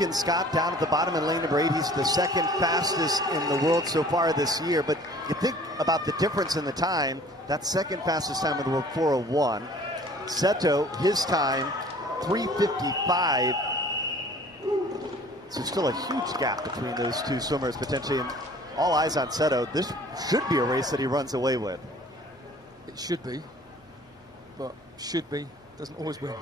Duncan Scott down at the bottom in lane number 8. He's the second fastest in the world so far this year. But you think about the difference in the time. That second fastest time in the world, 4:01. Seto, his time, 3:55. So still a huge gap between those two swimmers potentially. And all eyes on Seto. This should be a race that he runs away with. It should be, but should be doesn't always win.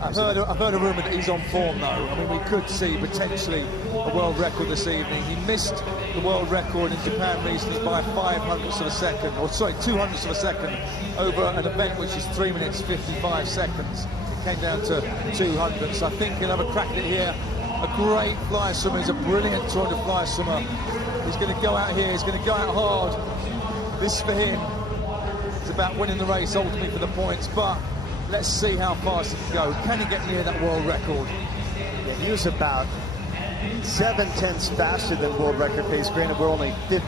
I've heard a rumour that he's on form though. I mean, we could see potentially a world record this evening. He missed the world record in Japan recently by 0.05 of a second, or sorry, 0.02 of a second over an event which is 3 minutes 55 seconds. It came down to 200. So I think he'll have a crack at it here. A great fly swimmer. He's a brilliant 200 fly swimmer. He's going to go out here. He's going to go out hard. This for him. It's about winning the race ultimately for the points, but let's see how fast he can go. Can he get near that world record? Yeah, he was about 7/10 faster than world record pace. Granted, we're only 50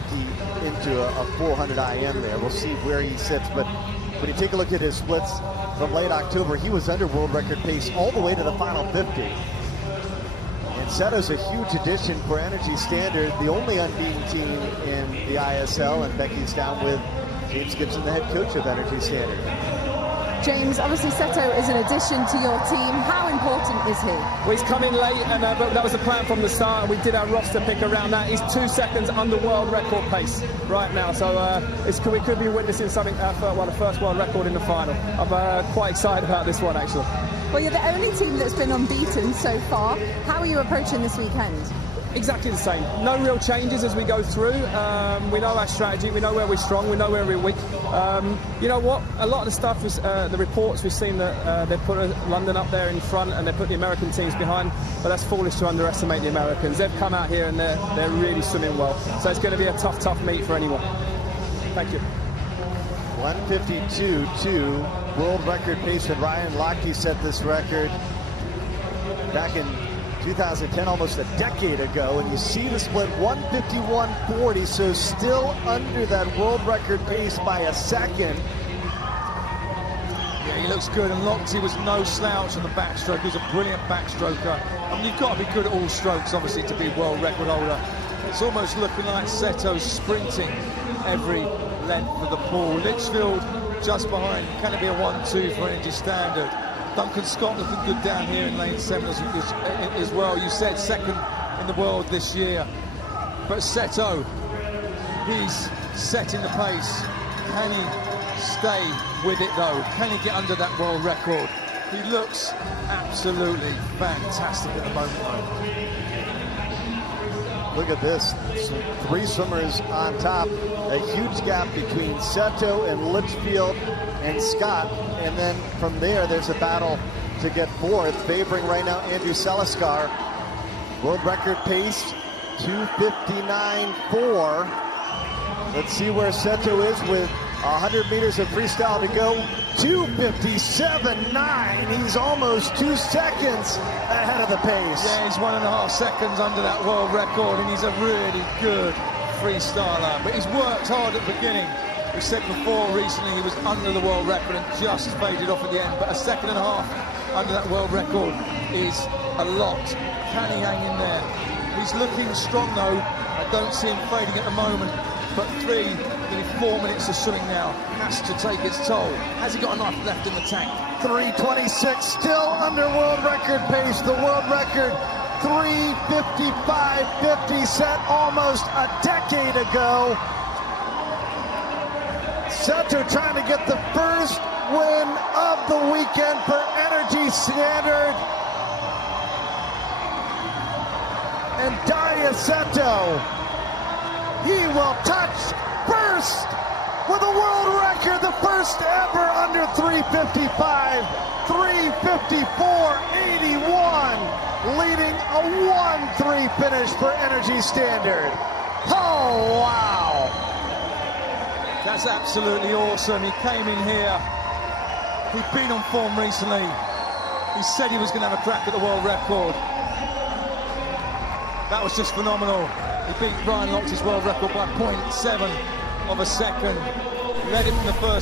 into a 400 IM there. We'll see where he sits, but when you take a look at his splits from late October, he was under world record pace all the way to the final 50. And Seto's a huge addition for Energy Standard, the only unbeaten team in the ISL, and Becky's down with James Gibson, the head coach of Energy Standard. James, obviously Seto is an addition to your team. How important is he? Well, he's come in late, and but that was the plan from the start, and we did our roster pick around that. He's 2 seconds under world record pace right now, so we could be witnessing something, the first world record in the final. I'm quite excited about this one, actually. Well, you're the only team that's been unbeaten so far. How are you approaching this weekend? Exactly the same. No real changes as we go through. We know our strategy. We know where we're strong. We know where we're weak. You know what? A lot of the stuff, the reports we've seen that they put London up there in front and they put the American teams behind. But that's foolish to underestimate the Americans. They've come out here and they're really swimming well. So it's going to be a tough meet for anyone. Thank you. 152.2 world record pace, and Ryan Lochte set this record back in 2010, almost a decade ago, and you see the split 151.40, so still under that world record pace by a second. Yeah, he looks good, and Lochte was no slouch on the backstroke. He was a brilliant backstroker. I mean, you've got to be good at all strokes, obviously, to be world record holder. It's almost looking like Seto's sprinting every length of the pool. Litchfield just behind. Can it be a 1-2 for Energy Standard? Duncan Scott looking good down here in lane 7 as well. You said second in the world this year. But Seto, he's setting the pace. Can he stay with it though? Can he get under that world record? He looks absolutely fantastic at the moment though. Look at this. 3 swimmers on top. A huge gap between Seto and Litchfield and Scott, and then from there there's a battle to get fourth, favoring right now Andrew Seliskar. World record pace 2:59.4. Let's see where Seto is with 100 meters of freestyle to go. 2:57.9. He's almost 2 seconds ahead of the pace. Yeah, he's 1.5 seconds under that world record, and he's a really good freestyler, but he's worked hard at the beginning. We said before recently he was under the world record and just faded off at the end, but 1.5 seconds under that world record is a lot. Can he hang in there? He's looking strong though. I don't see him fading at the moment, but nearly 4 minutes of swimming now has to take its toll. Has he got enough left in the tank? 3:26, still under world record pace. The world record 3:55.50, set almost a decade ago. Seto trying to get the first win of the weekend for Energy Standard. And Daiya Seto, he will touch first with a world record, the first ever under 3:55, 3:54.81, leading a 1-3 finish for Energy Standard. Oh, wow. That's absolutely awesome. He came in here. He'd been on form recently. He said he was going to have a crack at the world record. That was just phenomenal. He beat Ryan Lochte's world record by 0.7 of a second. Led him from the first